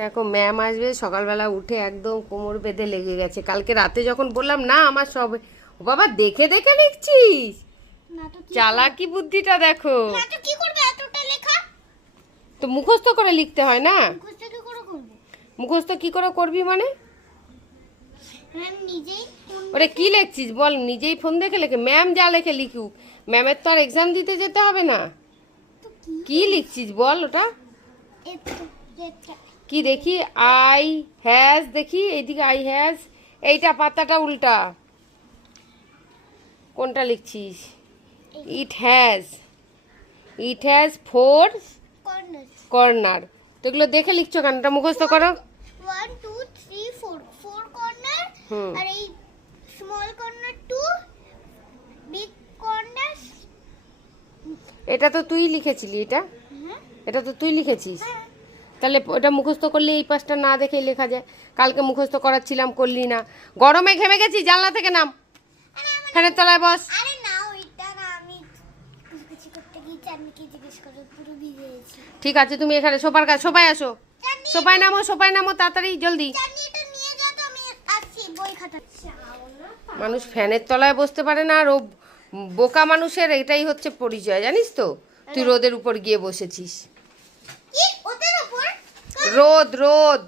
দেখো ম্যাম আসবে, সকালবেলা উঠে একদম কোমর বেঁধে লেগে গেছে। কালকে রাতে যখন বললাম না আমার সব, ও বাবা দেখে দেখে লিখছিস, না তো কি চালাকি বুদ্ধিটা দেখো। না তো কি করবে এতটা লেখা? তো মুখস্থ করে লিখতে হয় না? মুখস্থ কি করে করব? মুখস্থ কি করে করবি মানে? ম্যাম নিজেই ওরে কি লিখছিস বল, নিজেই ফোন দেখে লেখে? ম্যাম যা লেখে লিখুক, ম্যামের তো আর এক্সাম দিতে যেতে হবে না। তো কি কি লিখছিস বল ওটা? এটা কি দেখি, আই হ্যাজ, দেখি এইদিকে আই হ্যাজ, এইটা পাতাটা উল্টা, কোনটা লিখছিস? It has four corner corner. তো এগুলো দেখে লিখছো কেন? এটা মুখস্থ করো। 1 2 3 4 4 কর্নার হুম। আর এই স্মল কর্নার 2 বিগ কর্নার। এটা তো তুই লিখেছিলি, এটা হ্যাঁ এটা তো তুই লিখেছিস। তাহলে ওটা মুখস্থ করলে এই পাশটা না দেখেই লেখা যায়। কালকে মুখস্থ করাচ্ছিলাম, করলি না। গরমে ঘেমে গেছি, জানলা থেকে নাম, ফ্যানের তলায় বস। আরে না ওইটা না, আমি কিছু করতে গিয়ে চাঁদনিকে জিজ্ঞেস করে পুরো ভিজে গেছি। ঠিক আছে, তুমি এখানে সোফার কাছে, সোফায় আসো, সোফায় নামো, সোফায় নামো তাড়াতাড়ি জলদি। চাঁদনি এটা নিয়ে যা তো, আমি আসছি বই খাতা। মানুষ ফ্যানের তলায় বসতে পারে না, আর ও বোকা মানুষের এটাই হচ্ছে পরিচয়, জানিস তো? তুই রোদের উপর গিয়ে বসেছিস। কি ওদের উপর? রোদ রোদ